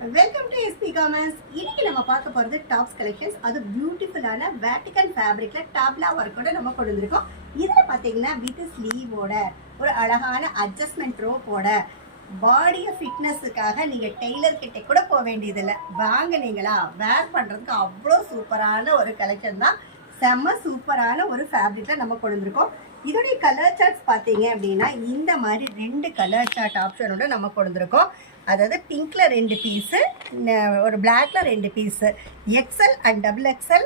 Welcome to SP commerce. இன்னைக்கு நம்ம பார்க்க போகிறது டாப்ஸ் கலெக்ஷன்ஸ். அது பியூட்டிஃபுல்லான வேட்டிகன் ஃபேப்ரிக்ல டாப்லா ஒர்க்கோட நம்ம கொண்டு வந்திருக்கோம். இதில் பார்த்தீங்கன்னா வித் ஸ்லீவோட ஒரு அழகான அட்ஜஸ்ட்மெண்ட் ரோப்போட பாடியை ஃபிட்னஸுக்காக நீங்கள் டெய்லர் கிட்டே கூட போக வேண்டியதில்லை. வாங்கினீங்களா வேர் பண்ணுறதுக்கு அவ்வளோ சூப்பரான ஒரு கலெக்ஷன் தான். செம்ம சூப்பரான ஒரு ஃபேப்ரிக்கில் நம்ம கொண்டு வந்திருக்கோம். இதோடைய கலர் சார்ட்ஸ் பார்த்தீங்க அப்படின்னா இந்த மாதிரி 2 கலர் சார்ட் ஆப்ஷனோட நம்ம கொண்டு வந்திருக்கோம். அதாவது பிங்க்ல 2 பீஸு, ஒரு பிளாக்ல 2 piece, excel and double excel,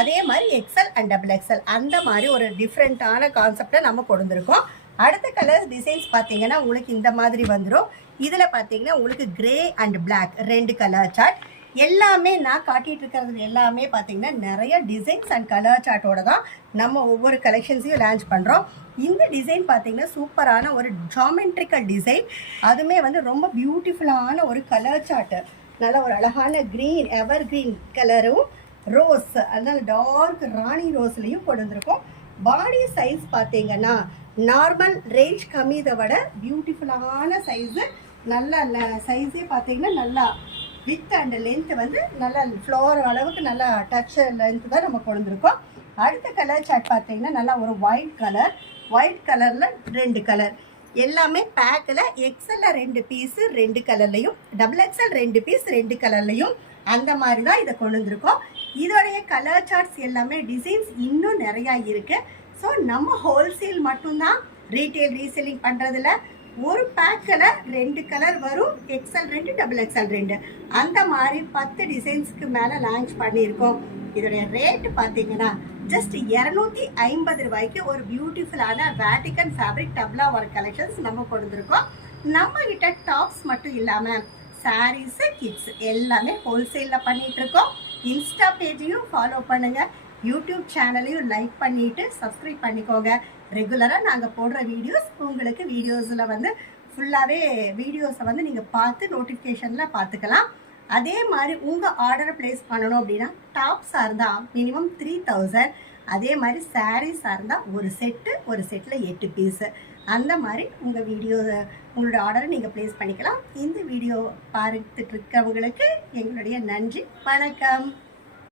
அதே மாதிரி எக்ஸல் அண்ட் டபுள் எக்ஸல், அந்த மாதிரி ஒரு டிஃப்ரெண்ட்டான கான்செப்டை நம்ம கொண்டு வந்திருக்கோம். அடுத்த கலர் டிசைன்ஸ் பார்த்தீங்கன்னா உங்களுக்கு இந்த மாதிரி வந்துடும். இதில் பார்த்தீங்கன்னா உங்களுக்கு grey and black 2 colour chart. எல்லாமே நான் காட்டிகிட்டு இருக்கிறது எல்லாமே பார்த்தீங்கன்னா நிறைய டிசைன்ஸ் அண்ட் கலர் சார்ட்டோட தான் நம்ம ஒவ்வொரு கலெக்ஷன்ஸையும் லான்ச் பண்ணுறோம். இந்த டிசைன் பார்த்தீங்கன்னா சூப்பரான ஒரு ஜாமெட்ரிக்கல் டிசைன். அதுவுமே வந்து ரொம்ப பியூட்டிஃபுல்லான ஒரு கலர் சார்ட்டு. நல்ல ஒரு அழகான க்ரீன், எவர் க்ரீன் கலரும் ரோஸ், அதனால் டார்க் ராணி ரோஸ்லேயும் கொண்டு வந்திருக்கோம். பாடி சைஸ் பார்த்தீங்கன்னா நார்மல் ரேஞ்ச் கம்மி, இதை விட பியூட்டிஃபுல்லான சைஸு. நல்ல சைஸே பார்த்தீங்கன்னா நல்லா வித் அண்ட் லென்த் வந்து நல்லா ஃப்ளோர் அளவுக்கு நல்லா டச் லென்த் தான் நம்ம கொண்டு வந்திருக்கோம். அடுத்த கலர் சார்ட் பார்த்தீங்கன்னா நல்லா ஒரு ஒயிட் கலரில் 2 கலர், எல்லாமே பேக்கில் எக்ஸலில் 2 பீஸு 2 கலர்லையும், டபுள் எக்ஸல் 2 பீஸ் 2 கலர்லையும், அந்த மாதிரி தான் இதை கொண்டு வந்திருக்கோம். இதோடைய கலர் சார்ட்ஸ் எல்லாமே டிசைன்ஸ் இன்னும் நிறையா இருக்குது. ஸோ நம்ம ஹோல்சேல் மட்டும்தான் ரீட்டெயில் ரீசெல்லிங் பண்ணுறதில்ல. ஒரு பேக்கில் 2 கலர் வரும், எக்ஸல் 2 டபுள் எக்ஸல் 2, அந்த மாதிரி 10 டிசைன்ஸுக்கு மேலே லான்ச் பண்ணியிருக்கோம். இதோடைய ரேட்டு பார்த்தீங்கன்னா ஜஸ்ட் 250 ரூபாய்க்கு ஒரு பியூட்டிஃபுல்லான வேட்டிகன் ஃபேப்ரிக் டப்லா ஒர்க் கலெக்ஷன்ஸ் நம்ம கொண்டு வந்திருக்கோம். நம்ம கிட்ட டாப்ஸ் மட்டும் இல்லாமல் சாரீஸு, கிட்ஸ் எல்லாமே ஹோல்சேலில் பண்ணிகிட்ருக்கோம். இன்ஸ்டா பேஜையும் ஃபாலோ பண்ணுங்கள், யூடியூப் சேனலையும் லைக் பண்ணிவிட்டு சப்ஸ்கிரைப் பண்ணிக்கோங்க. ரெகுலராக நாங்கள் போடுற வீடியோஸ் உங்களுக்கு வீடியோஸில் வந்து ஃபுல்லாகவே வீடியோஸை வந்து நீங்கள் பார்த்து நோட்டிஃபிகேஷனில் பார்த்துக்கலாம். அதே மாதிரி உங்கள் ஆர்டரை ப்ளேஸ் பண்ணணும் அப்படின்னா டாப்ஸாக இருந்தால் மினிமம் 3000, அதே மாதிரி சாரீஸாக இருந்தால் ஒரு செட்டில் 8 பீஸு, அந்த மாதிரி உங்களோட ஆர்டரை நீங்கள் ப்ளேஸ் பண்ணிக்கலாம். இந்த வீடியோ பார்த்துட்டு இருக்கவங்களுக்கு எங்களுடைய நன்றி, வணக்கம்.